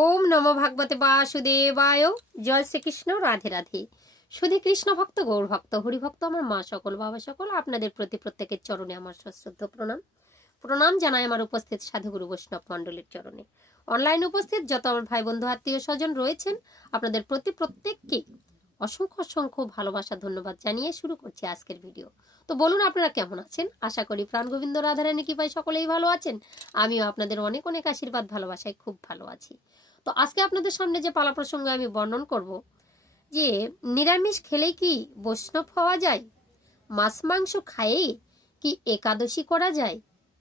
ওম নম ভাগবতে বাসুদেবায়। জয় শ্রীকৃষ্ণ, রাধে রাধে। শুধু কৃষ্ণ ভক্ত, গৌর ভক্ত, হরিভক্ত আমার মা সকল, বাবা সকল, আপনাদের প্রতি প্রত্যেকের চরণে আমার সশ্রদ্ধ প্রণাম। প্রণাম জানাই আমার উপস্থিত সাধুগুরু বৈষ্ণব মণ্ডলীর চরণে। অনলাইন উপস্থিত যত আমার ভাই বন্ধু আত্মীয় স্বজন রয়েছেন, আপনাদের প্রতি প্রত্যেককে অসংখ্য অসংখ্য ভালোবাসা, ধন্যবাদ জানিয়ে শুরু করছি আজকের ভিডিও তো বলুন, আপনারা কেমন আছেন? আশা করি প্রাণ গোবিন্দ রাধারানী কি পাই সকলেই ভালো আছেন। আমিও আপনাদের অনেক অনেক আশীর্বাদ, ভালোবাসায় খুব ভালো আছি। তো আজকে আপনাদের সামনে যে পালা প্রসঙ্গ আমি বর্ণন করব যে, নিরামিষ খেলেই কি বৈষ্ণব হওয়া যায়? মাছ মাংস খায়েই কি একাদশী করা যায়?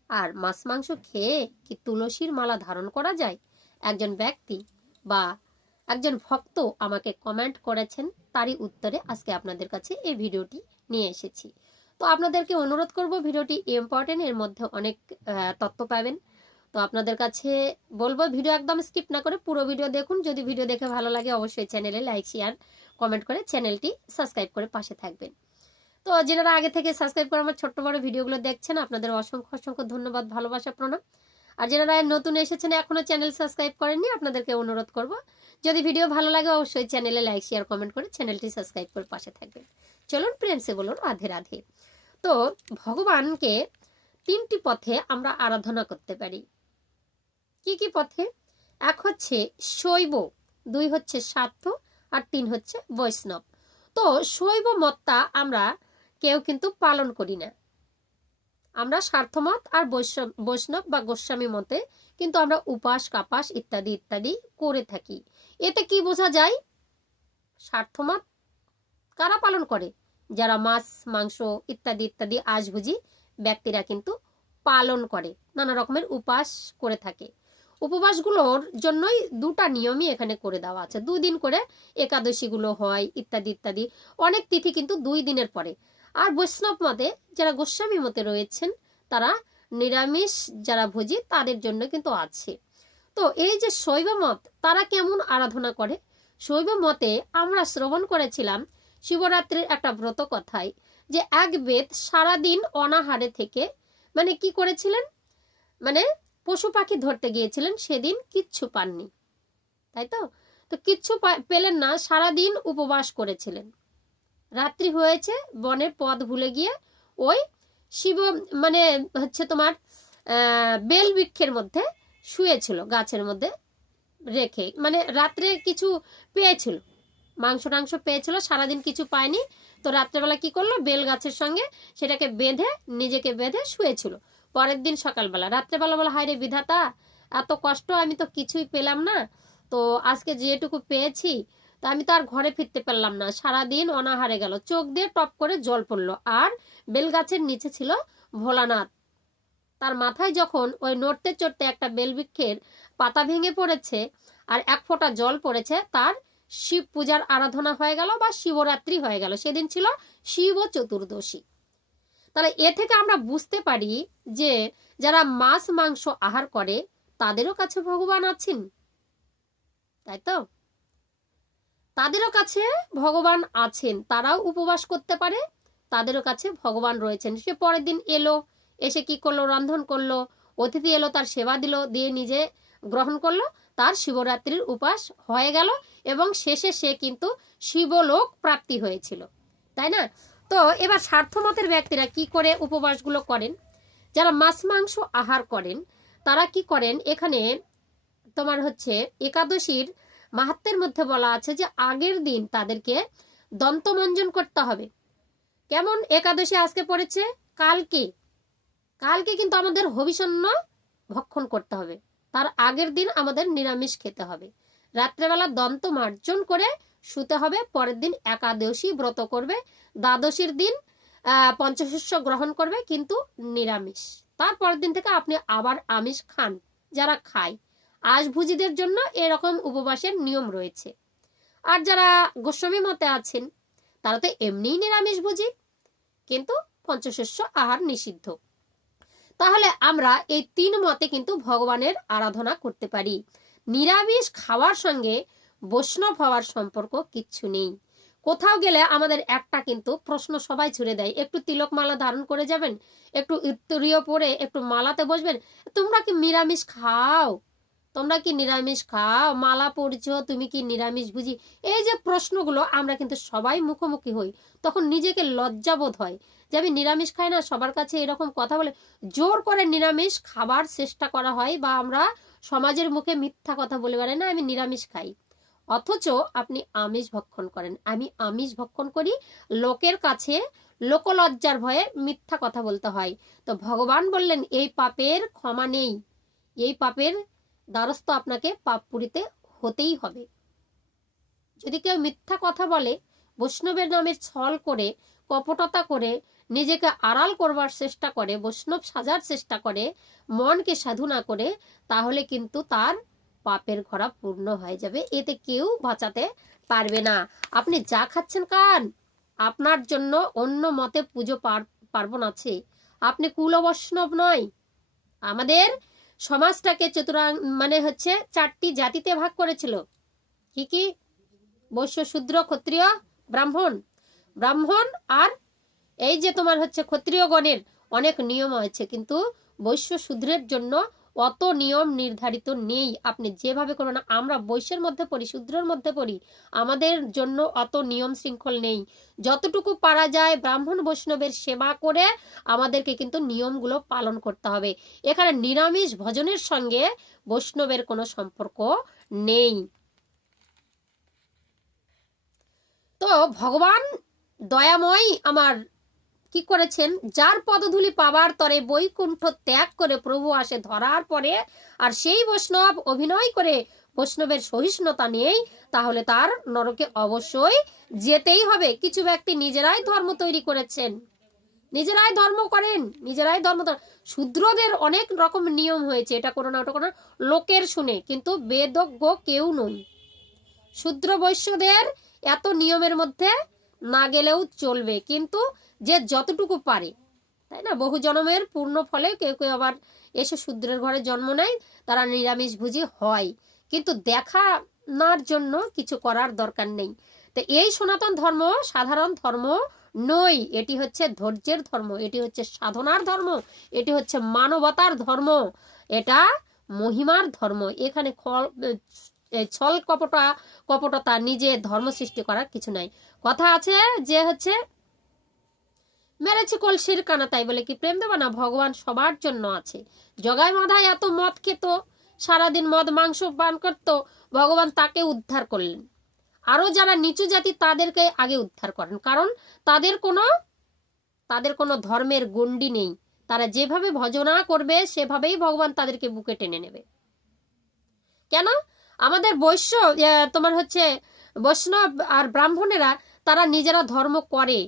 আর মাছ মাংস খেয়ে কি তুলসীর মালা ধারণ করা যায়? একজন ব্যক্তি বা একজন ভক্ত আমাকে কমেন্ট করেছেন, তারই উত্তরে আজকে আপনাদের কাছে এই ভিডিওটি নিয়ে এসেছি। তো আপনাদেরকে অনুরোধ করব, ভিডিওটি ইম্পর্টেন্ট এর মধ্যে অনেক তথ্য পাবেন। তো আপনাদের কাছে বলব ভিডিও একদম স্কিপ না করে পুরো ভিডিও দেখুন। যদি ভিডিও দেখে ভালো লাগে অবশ্যই চ্যানেলে লাইক শেয়ার কমেন্ট করে চ্যানেলটি সাবস্ক্রাইব করে পাশে থাকবেন। তো যারা আগে থেকে সাবস্ক্রাইব করে আমার ছোট্ট বড় ভিডিওগুলো দেখছেন, আপনাদের অসংখ্য অসংখ্য ধন্যবাদ, ভালোবাসা, প্রণাম। আর যারা নতুন এসেছেন, এখনও চ্যানেল সাবস্ক্রাইব করেননি, আপনাদেরকে অনুরোধ করব, যদি ভিডিও ভালো লাগে অবশ্যই চ্যানেলে লাইক শেয়ার কমেন্ট করে চ্যানেলটি সাবস্ক্রাইব করে পাশে থাকবেন। চলুন প্রেমসে বলুন রাধে রাধে। তো ভগবানকে তিনটি পথে আমরা আরাধনা করতে পারি। কি কি পথে? এক হচ্ছে শৈব, দুই হচ্ছে সাধ্য, আর তিন হচ্ছে বৈষ্ণব। তো শৈব মতটা আমরা কেউ কিন্তু পালন করি না। আমরা স্বার্থমত আর বৈষ্ণব বৈষ্ণব বা গোস্বামী মতে কিন্তু আমরা উপাস, কাপাস ইত্যাদি ইত্যাদি করে থাকি। এতে কি বোঝা যায়? স্বার্থমত কারা পালন করে? যারা মাছ, মাংস ইত্যাদি ইত্যাদি আজভুজি ব্যক্তিরা কিন্তু পালন করে। নানা রকমের উপাস করে থাকে। উপবাসগুলোর জন্যই দুটা নিয়মই এখানে করে দেওয়া আছে। দুই দিন করে একাদশীগুলো হয়, ইত্যাদি ইত্যাদি। অনেক তিথি কিন্তু দুই দিনের পরে। আর বৈষ্ণব মতে যারা গোস্বামী মতে রয়েছেন, তারা নিরামিষ যারা ভোজি, তাদের জন্য কিন্তু আছে। তো এই যে শৈব মত, তারা কেমন আরাধনা করে? শৈব মতে আমরা শ্রবণ করেছিলাম শিবরাত্রির একটা ব্রত কথায় যে এক বেদ সারাদিন অনাহারে থেকে মানে কি করেছিলেন? মানে পশু পাখি ধরতে গিয়েছিলেন, সেদিন কিচ্ছু পাননি। তাই তো? তো কিচ্ছু পেলেন না, সারাদিন উপবাস করেছিলেন। রাত্রি হয়েছে, বনের পথ ভুলে গিয়ে ওই শিব মানে হচ্ছে তোমার বেল বৃক্ষের মধ্যে শুয়েছিল, গাছের মধ্যে রেখে। মানে রাত্রে কিছু পেয়েছিল, মাংস টাংস পেয়েছিল, সারাদিন কিছু পায়নি। তো রাত্রেবেলা কি করল? বেল গাছের সঙ্গে সেটাকে বেঁধে, নিজেকে বেঁধে শুয়েছিল। পরের দিন সকালবেলা। রাত্রেবেলা বলা হায় রে বিধাতা, এত কষ্ট, আমি তো কিছুই পেলাম না। তো আজকে যেটুকু পেয়েছি, তা আমি তো আর ঘরে ফিরতে পারলাম না। সারাদিন অনাহারে গেল। চোখ দিয়ে টপ করে জল পড়ল। আর বেল গাছের নিচে ছিল ভোলানাথ। তার মাথায় যখন ওই নড়তে চড়তে একটা বেলবৃক্ষের পাতা ভেঙে পড়েছে আর এক ফোঁটা জল পড়েছে, তার শিব পূজার আরাধনা হয়ে গেল বা শিবরাত্রি হয়ে গেল। সেদিন ছিল শিব চতুর্দশী। তাহলে এ থেকে আমরা বুঝতে পারি যে যারা মাছ, মাংস আহার করে, তাদেরও কাছে ভগবান আছেন। তাই তো? তাদেরও কাছে ভগবান আছেন। তারাও উপবাস করতে পারে, তাদেরও কাছে ভগবান রয়েছেন। সে পরের দিন এলো, এসে কি করল? রন্ধন করল, অতিথি এলো, তার সেবা দিল, দিয়ে নিজে গ্রহণ করল। তার শিবরাত্রির উপাস হয়ে গেল এবং শেষে সে কিন্তু শিবলোক প্রাপ্তি হয়েছিল। তাই না? তো এবার স্বার্থমতের ব্যক্তিরা কি করে উপবাসগুলো করেন? যারা মাছ মাংস আহার করেন, তারা কি করেন? এখানে তোমার হচ্ছে একাদশীর মাহাত্মের মধ্যে বলা আছে যে আগের দিন তাদেরকে দন্তমঞ্জন করতে হবে। কেমন একাদশী আজকে পড়েছে? কালকে। কালকে কিন্তু আমাদের হবিষণ্য ভক্ষণ করতে হবে। তার আগের দিন আমাদের নিরামিষ খেতে হবে। রাত্রেবেলা দন্ত মার্জন করে শুতে হবে। পরের দিন একাদশী ব্রত করবে। দ্বাদশীর দিন পঞ্চশস্য গ্রহণ করবে, কিন্তু নিরামিষ। তারপরের দিন থেকে আপনি আবার আমিষ খান, যারা খায়। আশভুজিদের জন্য এরকম উপবাসের নিয়ম রয়েছে। আর যারা গোস্বামী মতে আছেন, তারা তো এমনিই নিরামিষ ভুজি, কিন্তু পঞ্চশস্য আহার নিষিদ্ধ। তাহলে আমরা এই তিন মতে কিন্তু ভগবানের আরাধনা করতে পারি। নিরামিষ খাওয়ার সঙ্গে বৈষ্ণব হওয়ার সম্পর্ক কিচ্ছু নেই। কোথাও গেলে আমাদের একটা কিন্তু প্রশ্ন সবাই ছুড়ে দেয়, একটু তিলক মালা ধারণ করে যাবেন, একটু উত্তরীয় পরে একটু মালাতে বসবেন, তোমরা কি নিরামিষ খাও? তোমরা কি নিরামিষ খাও? মালা পড়ছো তুমি কি নিরামিষ বুঝি? এই যে প্রশ্নগুলো আমরা কিন্তু সবাই মুখোমুখি হই, তখন নিজেকে লজ্জাবোধ হয় যে আমি নিরামিষ খাই না, সবার কাছে এরকম কথা বলে জোর করে নিরামিষ খাবার চেষ্টা করা হয় বা আমরা সমাজের মুখে মিথ্যা কথা বলে বেড়াই না, আমি নিরামিষ খাই। অথচ আপনি আমিষ ভক্ষণ করেন। আমি আমিষ ভক্ষণ করি, লোকের কাছে লোকলজ্জার ভয়ে মিথ্যা কথা বলতে হয়। তো ভগবান বললেন, এই পাপের ক্ষমা নেই। এই পাপের দ্বারস্থ আপনাকে পাপ পুরিতে হতেই হবে। যদি কেউ মিথ্যা কথা বলে, বৈষ্ণবের নামের ছল করে, কপটতা করে, নিজেকে আড়াল করবার চেষ্টা করে, বৈষ্ণব সাজার চেষ্টা করে, মনকে সাধু না করে, তাহলে কিন্তু তার পাপের ঘরা পূর্ণ হয়ে যাবে। এতে কেউ বাঁচাতে পারবে না। আপনি যা খাচ্ছেন কান আপনার জন্য অন্য মতে পুজো পার পার্বণ আছে। আপনি কুল বৈষ্ণব নয়। আমাদের সমাজটাকে চতুরাং মানে হচ্ছে চারটি জাতিতে ভাগ করেছিল। কি কি? বৈশ্য, শূদ্র, ক্ষত্রিয়, ব্রাহ্মণ। ব্রাহ্মণ আর এই যে তোমার হচ্ছে ক্ষত্রিয় গণের অনেক নিয়ম আছে। কিন্তু বৈশ্য, শূদ্রের জন্য অত নিয়ম নির্ধারিত নেই। আপনি যেভাবে করবেন, আমরা বৈশ্যের মধ্যে পড়ি, শূদ্রের মধ্যে পড়ি, আমাদের জন্য অত নিয়ম শৃঙ্খল নেই। যতটুকু পারা যায় ব্রাহ্মণ বৈষ্ণবের সেবা করে আমাদেরকে কিন্তু নিয়মগুলো পালন করতে হবে। এখানে নিরামিষ ভজনের সঙ্গে বৈষ্ণবের কোনো সম্পর্ক নেই। তো ভগবান দয়াময় আমার কি করেছেন? যার পদধূলি পাবার তরে বৈকুণ্ঠ ত্যাগ করে প্রভু আসে ধরার পরে, আর সেই বৈষ্ণব অভিনয় করে বৈষ্ণবের সহিষ্ণুতা নেই তাহলে তার নরকে অবশ্যই যেতেই হবে। কিছু ব্যক্তি নিজেরাই ধর্ম তৈরি করেছেন। নিজেরাই ধর্ম করেন, নিজেরাই ধর্ম শূদ্রদের অনেক রকম নিয়ম হয়েছে, এটা করো না, ওটা করো না, লোকের শুনে, কিন্তু বেদজ্ঞ কেউ নই। শূদ্র বৈশ্যদের এত নিয়মের মধ্যে না গেলেও চলবে। কিন্তু যে যতটুকু পারে, তাই না? বহু জন্মের পূর্ণ ফলে কেউ কেউ আবার এসে শূদ্রের ঘরে জন্ম নেয়, তারা নিরামিষ ভুজি হয়। কিন্তু দেখানোর জন্য কিছু করার দরকার নেই। তো এই সনাতন ধর্ম, সাধারণ ধর্ম নই এটি হচ্ছে ধৈর্যের ধর্ম, এটি হচ্ছে সাধনার ধর্ম, এটি হচ্ছে মানবতার ধর্ম। এটা মহিমার ধর্ম। এখানে ছল কপটা কপটতা নিজে ধর্ম সৃষ্টি করার কিছু নাই। কথা আছে যে হচ্ছে, মেরেছে কলসির কানা তাই বলে কি প্রেম দেবে না? ভগবান সবার জন্য আছে। জগাই মাধায় এত মদ খেত, সারাদিন মদ, মাংস পান করত, ভগবান তাকে উদ্ধার করলেন। আরও যারা নিচু জাতি, তাদেরকে আগে উদ্ধার করেন। কারণ তাদের কোনো তাদের কোনো ধর্মের গণ্ডি নেই। তারা যেভাবে ভজনা করবে, সেভাবেই ভগবান তাদেরকে বুকে টেনে নেবে। কেন? আমাদের বৈশ্য তোমার হচ্ছে বৈষ্ণব আর ব্রাহ্মণেরা, তারা নিজেরা ধর্ম করে।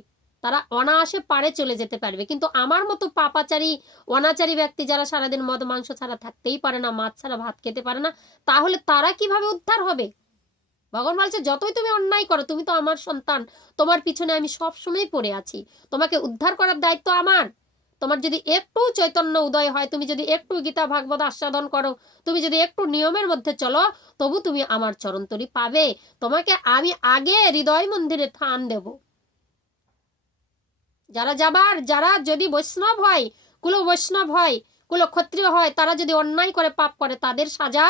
তারা অনায়াসে পারে চলে যেতে পারবে। কিন্তু আমার মতো পাপাচারী, অনাচারী ব্যক্তি যারা সারাদিন মদ, মাংস ছাড়া থাকতেই পারে না, মাছ ছাড়া ভাত খেতে পারে না, তাহলে তারা কীভাবে উদ্ধার হবে? ভগবান বলছে, যতই তুমি অন্যায় করো, তুমি তো আমার সন্তান। তোমার পিছনে আমি সব সময় পড়ে আছি। তোমাকে উদ্ধার করার দায়িত্ব আমার। তোমার যদি একটু চৈতন্য উদয় হয়, তুমি যদি একটু গীতা, ভাগবত আস্বাদন করো, তুমি যদি একটু নিয়মের মধ্যে চলো, তবু তুমি আমার চরণতরি পাবে। তোমাকে আমি আগে হৃদয় মন্দিরে থান দেব। যারা যাবার, যারা যদি বৈষ্ণব হয়, কুলো বৈষ্ণব হয়, কুলো ক্ষত্রিয় হয়, তারা যদি অন্যায় করে, পাপ করে, তাদের সাজা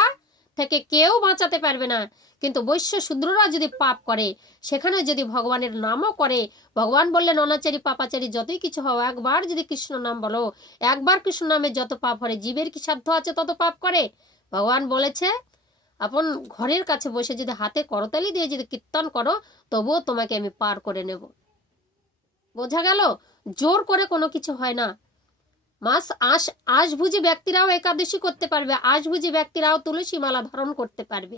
থেকে কেউ বাঁচাতে পারবে না। কিন্তু বৈশ্য শূদ্ররা যদি পাপ করে, সেখানে যদি ভগবানের নামও করে, ভগবান বললেন, অনাচারী, পাপাচারী যতই কিছু হও, একবার যদি কৃষ্ণ নাম বলো, একবার কৃষ্ণ নামে যত পাপ হয়, জীবের কি সাধ্য আছে তত পাপ করে? ভগবান বলেছে, আপন ঘরের কাছে বসে যদি হাতে করতালি দিয়ে যদি কীর্তন করো, তবুও তোমাকে আমি পার করে নেব। বোঝা গেল? জোর করে কোনো কিছু হয় না। মাস আশ আশভুজি ব্যক্তিরাও একাদশী করতে পারবে আশভুজি ব্যক্তিরাও তুলসী মালা ধারণ করতে পারবে।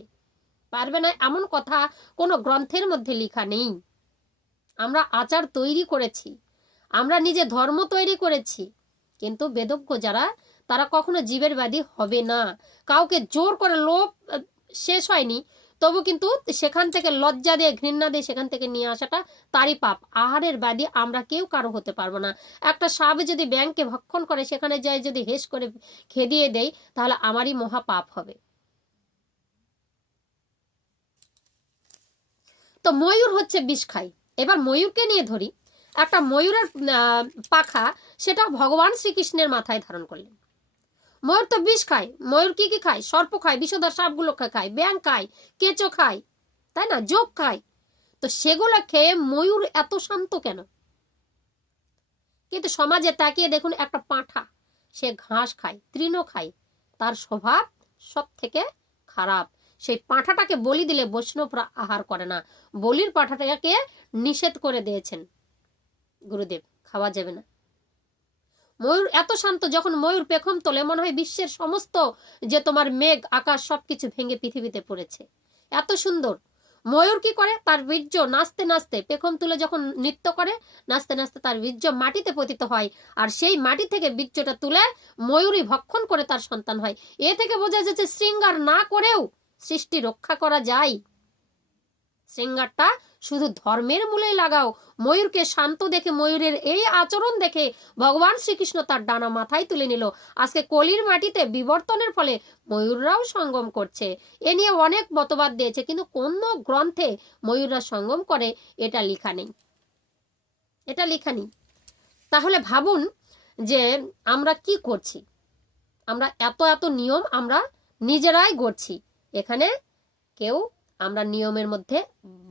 পারবে না, এমন কথা কোনো গ্রন্থের মধ্যে লেখা নেই। আমরা আচার তৈরি করেছি, আমরা নিজে ধর্ম তৈরি করেছি, কিন্তু বেদজ্ঞ যারা, তারা কখনো জীবের ব্যাধি হবে না। কাউকে জোর করে লোভ শেষ হয়নি, তবু কিন্তু সেখান থেকে লজ্জা দিয়ে, ঘৃণা দিয়ে সেখান থেকে নিয়ে আসাটা তারই পাপ। আহারের ব্যাধি আমরা কেউ কারও হতে পারব না। একটা সাপ যদি ব্যাংকে ভক্ষণ করে, সেখানে যায় যদি হেস করে খেদিয়ে দেয় তাহলে আমারই মহা পাপ হবে। তো ময়ূর হচ্ছে বিষ খাই এবার ময়ূরকে নিয়ে ধরি। একটা ময়ূরের পাখা সেটা ভগবান শ্রীকৃষ্ণের মাথায় ধারণ করলেন। ময়ূর তো বিষ খায়। ময়ূর কি কি খায়? সর্প খায় বিষধর সাপগুলো খায় ব্যাং খায়, কেঁচো খায়, তাই না? যোগ খায়। তো সেগুলো খেয়ে ময়ূর এত শান্ত কেন? কিন্তু সমাজে তাকিয়ে দেখুন একটা পাঁঠা, সে ঘাস খায়, তৃণ খায়। তার স্বভাব সব থেকে খারাপ। সেই পাঁঠাটাকে বলি দিলে বৈষ্ণবরা আহার করে না। বলির পাঁঠাটাকে নিষেধ করে দিয়েছেন। গুরুদেব, খাওয়া যাবে না। ময়ূর এত শান্ত, যখন ময়ূর পেখম তোলে, মনে হয় বিশ্বের সমস্ত যে তোমার মেঘ, আকাশ, সবকিছু ভেঙে পৃথিবীতে পড়েছে। এত সুন্দর। ময়ূর কি করে? তার বীর্য নাচতে নাচতে, পেখম তুলে যখন নৃত্য করে, নাচতে নাচতে তার বীর্য মাটিতে পতিত হয়। আর সেই মাটি থেকে বীর্যটা তুলে ময়ূরই ভক্ষণ করে তার সন্তান হয়। এ থেকে বোঝা যাচ্ছে, শৃঙ্গার না করেও সৃষ্টি রক্ষা করা যায়। শৃঙ্গারটা শুধু ধর্মের মূলে লাগাও। ময়ূরকে শান্ত দেখে, ময়ূরের এই আচরণ দেখে ভগবান শ্রীকৃষ্ণ তার ডানা মাথায় তুলে নিল। আজকে কলির মাটিতে বিবর্তনের ফলে ময়ূররাও সঙ্গম করছে। এ নিয়ে অনেক মতবাদ দিয়েছে, কিন্তু কোন গ্রন্থে ময়ূররা সঙ্গম করে এটা লেখা নেই। এটা লেখা নেই। তাহলে ভাবুন যে আমরা কি করছি? আমরা এত এত নিয়ম আমরা নিজেরাই গড়ছি। এখানে কেউ আমরা নিয়মের মধ্যে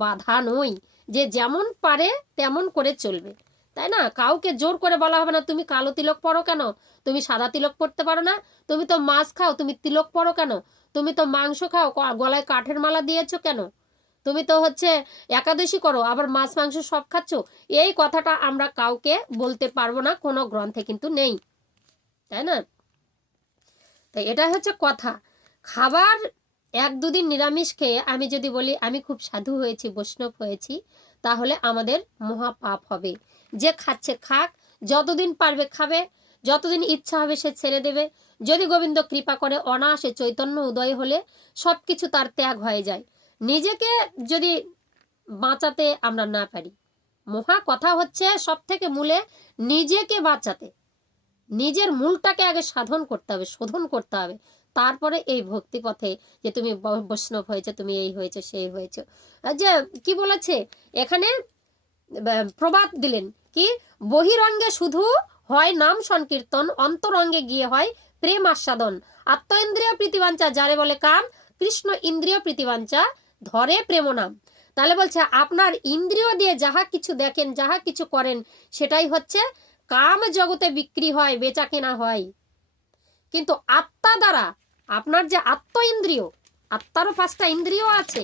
বাধা নই যে যেমন পারে তেমন করে চলবে। তাই না? কাউকে জোর করে বলা হবে না, তুমি কালো তিলক পরো কেন? তুমি সাদা তিলক পরতে পারো না? তুমি তো মাছ খাও, তুমি তিলক পরো কেন? তুমি তো মাংস খাও গলায় কাঠের মালা দিয়েছ কেন? তুমি তো হচ্ছে একাদশী করো, আবার মাছ, মাংস সব খাচ্ছ? এই কথাটা আমরা কাউকে বলতে পারব না, কোনো গ্রন্থে কিন্তু নেই। তাই না? তাই এটা হচ্ছে কথা। খাবার এক দুদিন নিরামিষ খেয়ে আমি যদি বলি আমি খুব সাধু হয়েছি, বৈষ্ণব হয়েছি, তাহলে আমাদের মহা পাপ হবে। যে খাচ্ছে খাক, যতদিন পারবে খাবে, যতদিন ইচ্ছা হবে সে ছেড়ে দেবে। যদি গোবিন্দ কৃপা করে, অনায়াসে চৈতন্য উদয় হলে সব কিছু তার ত্যাগ হয়ে যায়। নিজেকে যদি বাঁচাতে আমরা না পারি, মহা কথা হচ্ছে সব থেকে মূলে নিজেকে বাঁচাতে। নিজের মূলটাকে আগে সাধন করতে হবে, শোধন করতে হবে। তারপরে এই ভক্তি পথে যে তুমি বৈষ্ণব হয়েছে, তুমি এই হয়েছে, সেই হয়েছে। যে কি বলেছে? এখানে প্রবাদ দিলেন কি, বহিরঙ্গে শুধু হয় নাম সংকীর্তন, অন্তরঙ্গে গিয়ে হয় প্রেম আস্বাদন। আত্মইন্দ্রিয় প্রীতিবাঞ্চা যারে বলে কাম কৃষ্ণ ইন্দ্রিয় প্রীতিবাঞ্চা ধরে প্রেম নাম। তাহলে বলছে, আপনার ইন্দ্রিয় দিয়ে যাহা কিছু দেখেন, যাহা কিছু করেন, সেটাই হচ্ছে কাম জগতে বিক্রি হয়, বেচা কেনা হয়। কিন্তু আত্মা দ্বারা আপনার যে আত্ম ইন্দ্রিয়, আত্মারও পাঁচটা ইন্দ্রিয় আছে,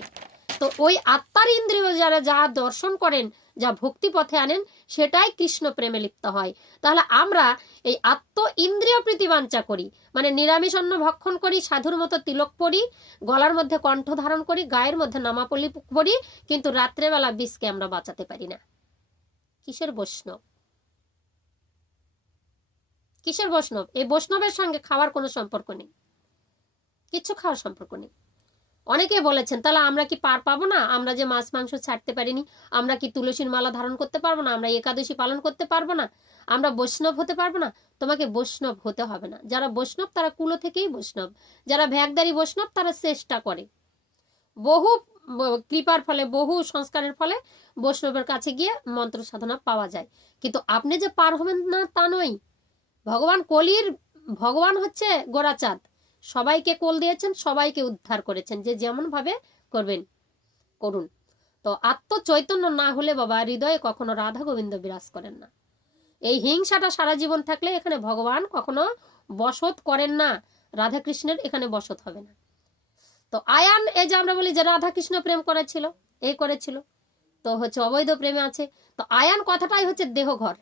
তো ওই আত্মার ইন্দ্রিয় যারা যা দর্শন করেন, যা ভক্তি পথে আনেন, সেটাই কৃষ্ণ প্রেমে লিপ্ত হয়। তাহলে আমরা এই আত্ম ইন্দ্রিয় প্রীতিবাঞ্চা করি মানে নিরামিষ অন্ন ভক্ষণ করি, সাধুর মতো তিলক পরি, গলার মধ্যে কণ্ঠ ধারণ করি, গায়ের মধ্যে নামাপল্লি পরি, কিন্তু রাত্রেবেলা বিষকে আমরা বাঁচাতে পারি না। কিসের বৈষ্ণব? কিসের বৈষ্ণব? এই বৈষ্ণবের সঙ্গে খাওয়ার কোনো সম্পর্ক নেই। কিচ্ছু খাওয়ার সম্পর্ক নেই। অনেকে বলেছেন, তাহলে আমরা কি পার পাবো না? আমরা যে মাছ, মাংস ছাড়তে পারিনি, আমরা কি তুলসীর মালা ধারণ করতে পারব না? আমরা একাদশী পালন করতে পারব না? আমরা বৈষ্ণব হতে পারব না? তোমাকে বৈষ্ণব হতে হবে না। যারা বৈষ্ণব, তারা কুলো থেকেই বৈষ্ণব। যারা ভ্যাগদারি বৈষ্ণব, তারা চেষ্টা করে। বহু কৃপার ফলে, বহু সংস্কারের ফলে বৈষ্ণবের কাছে গিয়ে মন্ত্র সাধনা পাওয়া যায়। কিন্তু আপনি যে পার হবেন না তা নয়। ভগবান কলির ভগবান হচ্ছে গোরাচাঁদ সবাইকে কোল দিয়েছেন, সবাইকে উদ্ধার করেছেন, যে যেমন ভাবে করবেন, করুন। তো আত্ম চৈতন্য না হলে বাবা হৃদয়ে কখনো রাধা গোবিন্দ বিরাজ করেন না। এই হিংসাটা সারা জীবন থাকলে এখানে ভগবান কখনো বসত করেন না রাধা কৃষ্ণের এখানে বসত হবে না। তো আয়ান, এই যে আমরা বলি যে রাধা কৃষ্ণ প্রেম করেছিল, এই করেছিল, তো হচ্ছে অবৈধ প্রেমে আছে। তো আয়ান কথাটাই হচ্ছে দেহ ঘর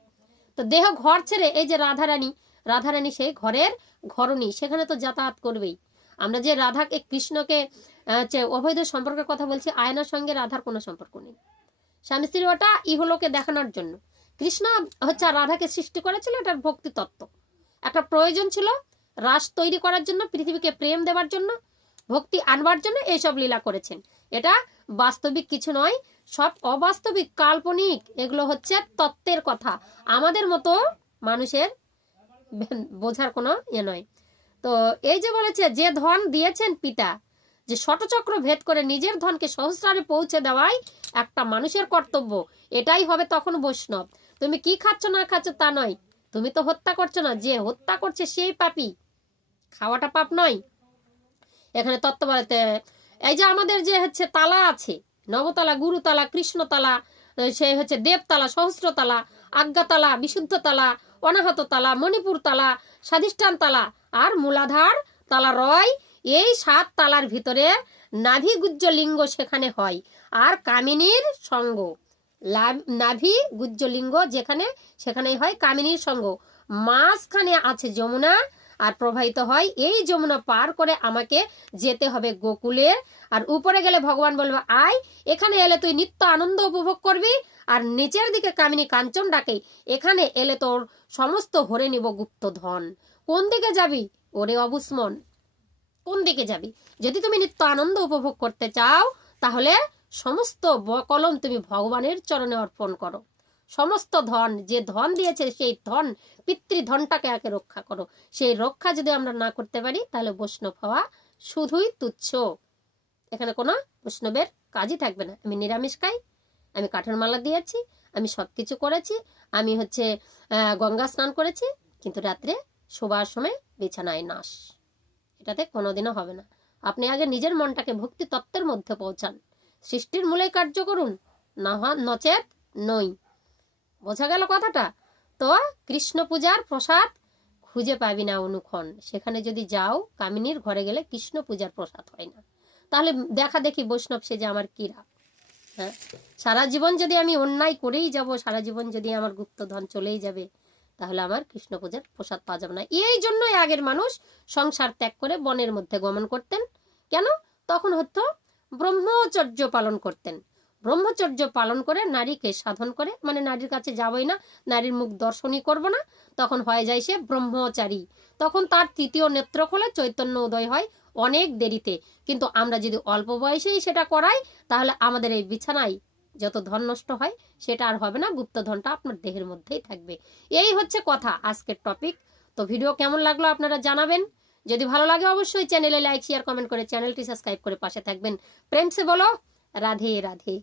তো দেহ ঘর ছেড়ে এই যে রাধারানী রাধারানী সেই ঘরের ঘরণী, সেখানে তো যাতায়াত করবেই। আমরা যে রাধাকে, কৃষ্ণকে অবৈধ সম্পর্কের কথা বলছি, আয়নার সঙ্গে রাধার কোনো সম্পর্ক নেই। স্বামী স্ত্রী ওটা ইহলোকে দেখানোর জন্য। কৃষ্ণ হচ্ছে রাধাকে সৃষ্টি করেছিল এটার ভক্তি তত্ত্ব। একটা প্রয়োজন ছিল রাস তৈরি করার জন্য, পৃথিবীকে প্রেম দেওয়ার জন্য, ভক্তি আনবার জন্য এইসব লীলা করেছেন। এটা বাস্তবিক কিছু নয়, সব অবাস্তবিক, কাল্পনিক, এগুলো হচ্ছে তত্ত্বের কথা। আমাদের মতো মানুষের বোঝার কোনো ইয়ে নয়। তো এই যে বলেছে যে ধন দিয়েছেন পিতা যে শতচক্র ভেদ করে নিজের ধনকে সহস্রারে পৌঁছে দেওয়াই একটা মানুষের কর্তব্য এটাই হবে তখন বৈষ্ণব। তুমি কি খাচ্ছ না খাচ্ছ তা নয়। তুমি তো হত্যা করছ না যে হত্যা করছে সেই পাপি খাওয়াটা পাপ নয়। এখানে তত্ত্ব বলতে এই যে আমাদের যে হচ্ছে তালা আছে নবতালা গুরুতালা কৃষ্ণতালা আহ, সে হচ্ছে দেবতালা সহস্রতালা আজ্ঞাতালা বিশুদ্ধ তালা অনাহত তালা, মণিপুর তালা, স্বাধিষ্ঠান তালা আর মূলাধার তালা রয়। এই সাত তালার ভিতরে নাভি গুজ্জ লিঙ্গ সেখানে হয় আর কামিনীর সঙ্গ। নাভি গুজ্জ লিঙ্গ যেখানে, সেখানেই হয় কামিনীর সঙ্গ। মাঝখানে আছে যমুনা আর প্রবাহিত হয় এই যমুনা পার করে আমাকে যেতে হবে গোকুলে। আর উপরে গেলে ভগবান বলবে, আয়, এখানে এলে তুই নিত্য আনন্দ উপভোগ করবি। আর নিচের দিকে কামিনী কাঞ্চন ডাকে এখানে এলে তোর সমস্ত ভরে নিব গুপ্ত ধন কোন দিকে যাবি? ওরে অবুস্মন। কোন দিকে যাবি? যদি তুমি নিত্য আনন্দ উপভোগ করতে চাও, তাহলে সমস্ত বকলম তুমি ভগবানের চরণে অর্পণ করো। সমস্ত ধন, যে ধন দিয়েছে সেই ধন, পিতৃধনটাকে আগে রক্ষা করো। সেই রক্ষা যদি আমরা না করতে পারি, তাহলে বৈষ্ণব হওয়া শুধুই তুচ্ছ। এখানে কোনো বৈষ্ণবের কাজই থাকবে না। আমি নিরামিষ খাই আমি কাঠের মালা দিয়েছি, আমি সব কিছু করেছি, আমি হচ্ছে গঙ্গা স্নান করেছি, কিন্তু রাত্রে শোবার সময় বিছানায় নাশ এটাতে কোনোদিনও হবে না। আপনি আগে নিজের মনটাকে ভক্তি তত্ত্বের মধ্যে পৌঁছান। সৃষ্টির মূলে কার্য করুন, না নচেত নই। বোঝা গেল কথাটা? তো কৃষ্ণ পূজার প্রসাদ খুঁজে পাবি না অনুক্ষণ। সেখানে যদি যাও, কামিনীর ঘরে গেলে কৃষ্ণ পূজার প্রসাদ হয় না। তাহলে দেখা দেখি বৈষ্ণব সে যে আমার কি রাগ? হ্যাঁ। সারা জীবন যদি আমি অন্যায় করেই যাব, সারা জীবন যদি আমার গুপ্তধন চলেই যাবে, তাহলে আমার কৃষ্ণ পূজার প্রসাদ পাওয়া যাবে না। এই জন্যই আগের মানুষ সংসার ত্যাগ করে বনের মধ্যে গমন করতেন। কেন? তখন হতো ব্রহ্মচর্য পালন করতেন। ব্রহ্মচর্য পালন করে নারীকে সাধন করে মানে নারীর কাছে যাবই না, নারীর মুখ দর্শনই করব না। তখন হয়ে যায় সে ব্রহ্মচারী। তখন তার তৃতীয় নেত্র খোলে চৈতন্য উদয় হয়। অনেক দেরিতে। কিন্তু আমরা যদি অল্প বয়সেই সেটা করাই, তাহলে আমাদের এই বিছানায় যত ধন নষ্ট হয়, সেটা আর হবে না গুপ্ত ধনটা আপনার দেহের মধ্যেই থাকবে। এই হচ্ছে কথা আজকের টপিক তো ভিডিও কেমন লাগল আপনারা জানাবেন। যদি ভালো লাগে অবশ্যই চ্যানেলে লাইক শেয়ার কমেন্ট করে চ্যানেলটি সাবস্ক্রাইব করে পাশে থাকবেন। প্রেমসে বলো, রাধে রাধে।